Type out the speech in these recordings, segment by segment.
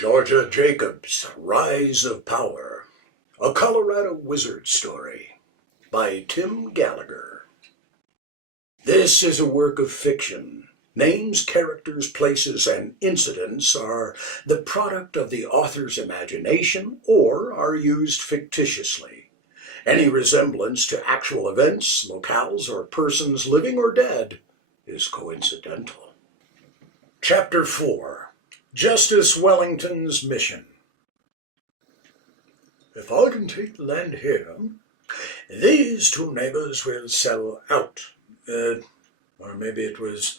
Georgia Jacobs' Rise of Power, a Colorado Wizard Story by Tim Gallagher. This is a work of fiction. Names, characters, places, and incidents are the product of the author's imagination or are used fictitiously. Any resemblance to actual events, locales, or persons living or dead is coincidental. Chapter 4. Justice Wellington's Mission. If I can take the land here, these two neighbors will sell out. Or maybe it was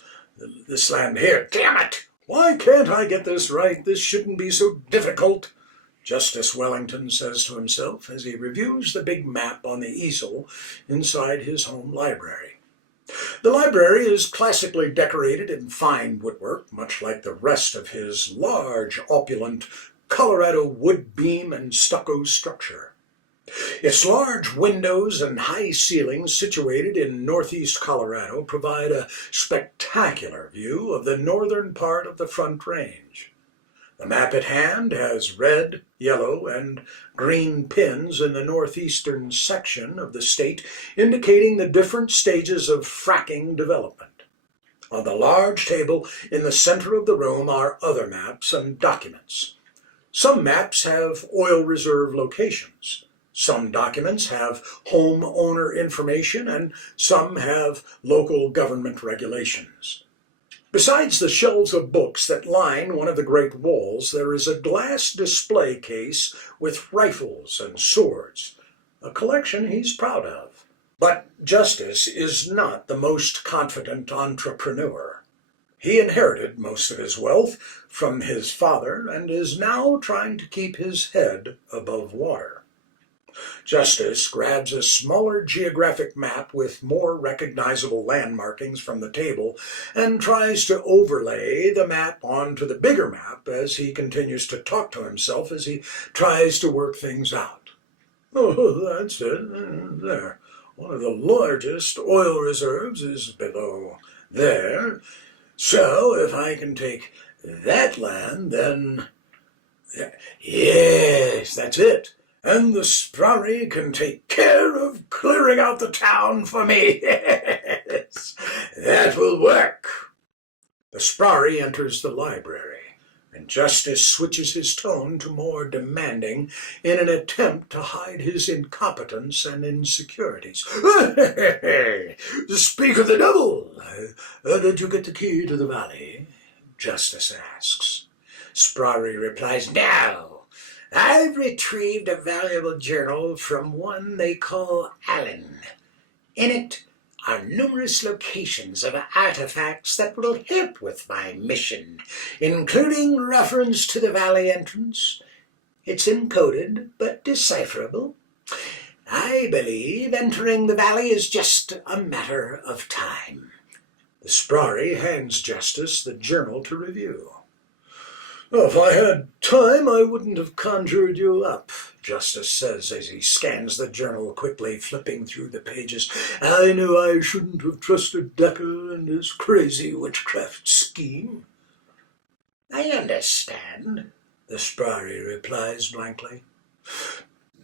this land here. Damn it! Why can't I get this right? This shouldn't be so difficult, Justice Wellington says to himself as he reviews the big map on the easel inside his home library. The library is classically decorated in fine woodwork, much like the rest of his large, opulent Colorado wood beam and stucco structure. Its large windows and high ceilings situated in northeast Colorado provide a spectacular view of the northern part of the Front Range. The map at hand has red, yellow, and green pins in the northeastern section of the state indicating the different stages of fracking development. On the large table in the center of the room are other maps and documents. Some maps have oil reserve locations. Some documents have homeowner information, and some have local government regulations. Besides the shelves of books that line one of the great walls, there is a glass display case with rifles and swords, a collection he's proud of. But Justice is not the most confident entrepreneur. He inherited most of his wealth from his father and is now trying to keep his head above water. Justice grabs a smaller geographic map with more recognizable landmarkings from the table and tries to overlay the map onto the bigger map as he continues to talk to himself as he tries to work things out. Oh, that's it. There. One of the largest oil reserves is below there. So if I can take that land, then... Yes, that's it. And the Sprari can take care of clearing out the town for me. Yes, that will work. The Sprari enters the library, and Justice switches his tone to more demanding in an attempt to hide his incompetence and insecurities. Speak of the devil! Did you get the key to the valley? Justice asks. Sprari replies, No. I've retrieved a valuable journal from one they call Allen. In it are numerous locations of artifacts that will help with my mission, including reference to the valley entrance. It's encoded but decipherable. I believe entering the valley is just a matter of time. The Sprari hands Justice the journal to review. If I had time, I wouldn't have conjured you up, Justice says as he scans the journal, quickly flipping through the pages. I knew I shouldn't have trusted Decker and his crazy witchcraft scheme. I understand, the Sprari replies blankly.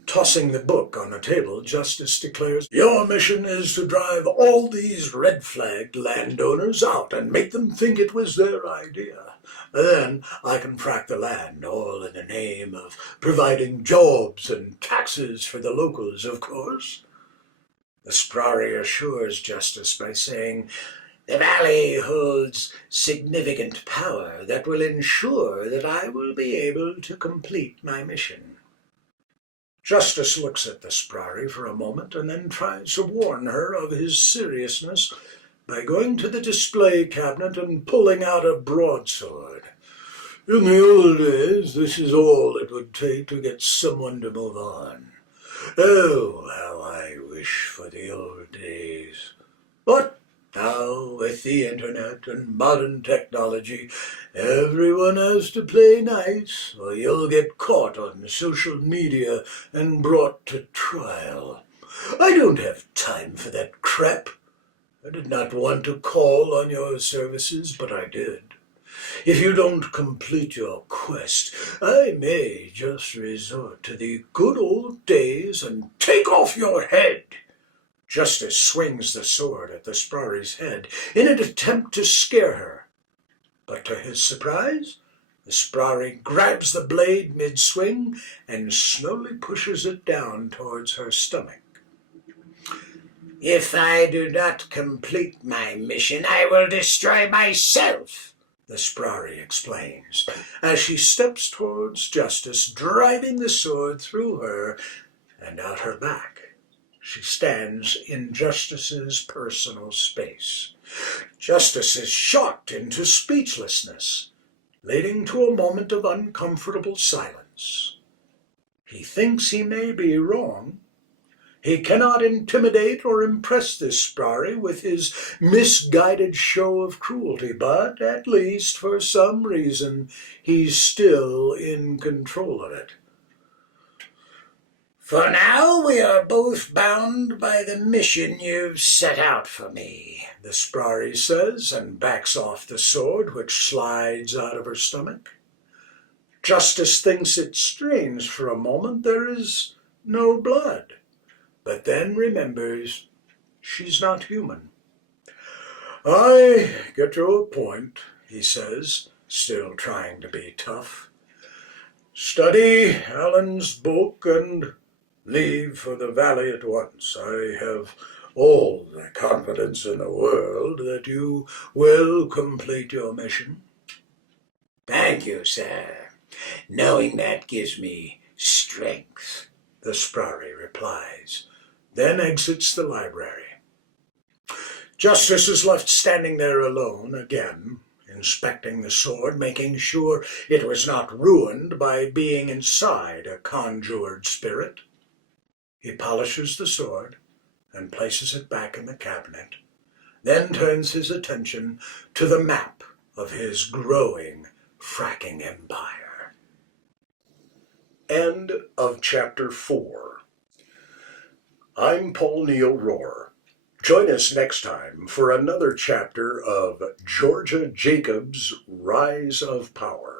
Tossing the book on the table, Justice declares, Your mission is to drive all these red-flagged landowners out and make them think it was their idea. Then I can frack the land, all in the name of providing jobs and taxes for the locals, of course. The Sprari assures Justice by saying, The valley holds significant power that will ensure that I will be able to complete my mission. Justice looks at the Sprari for a moment and then tries to warn her of his seriousness by going to the display cabinet and pulling out a broadsword. In the old days, this is all it would take to get someone to move on. Oh, how I wish for the old days. But now, with the internet and modern technology, everyone has to play nice, or you'll get caught on social media and brought to trial. I don't have time for that crap. I did not want to call on your services, but I did. If you don't complete your quest, I may just resort to the good old days and take off your head. Justice swings the sword at the Sprari's head in an attempt to scare her. But to his surprise, the Sprari grabs the blade mid-swing and slowly pushes it down towards her stomach. If I do not complete my mission, I will destroy myself, the Sprari explains, as she steps towards Justice, driving the sword through her and out her back. She stands in Justice's personal space. Justice is shocked into speechlessness, leading to a moment of uncomfortable silence. He thinks he may be wrong. He cannot intimidate or impress this Sprari with his misguided show of cruelty, but at least for some reason he's still in control of it. For now, we are both bound by the mission you've set out for me, the Sprari says, and backs off the sword, which slides out of her stomach. Justice thinks it strange for a moment there is no blood, but then remembers she's not human. I get your point, he says, still trying to be tough. Study Alan's book and leave for the valley at once. I have all the confidence in the world that you will complete your mission. Thank you, sir. Knowing that gives me strength, the Sprari replies, then exits the library. Justice is left standing there alone again, inspecting the sword, making sure it was not ruined by being inside a conjured spirit. He polishes the sword and places it back in the cabinet, then turns his attention to the map of his growing fracking empire. End of Chapter 4. I'm Neal Rohrer. Join us next time for another chapter of Georgia Jacobs' Rise of Power.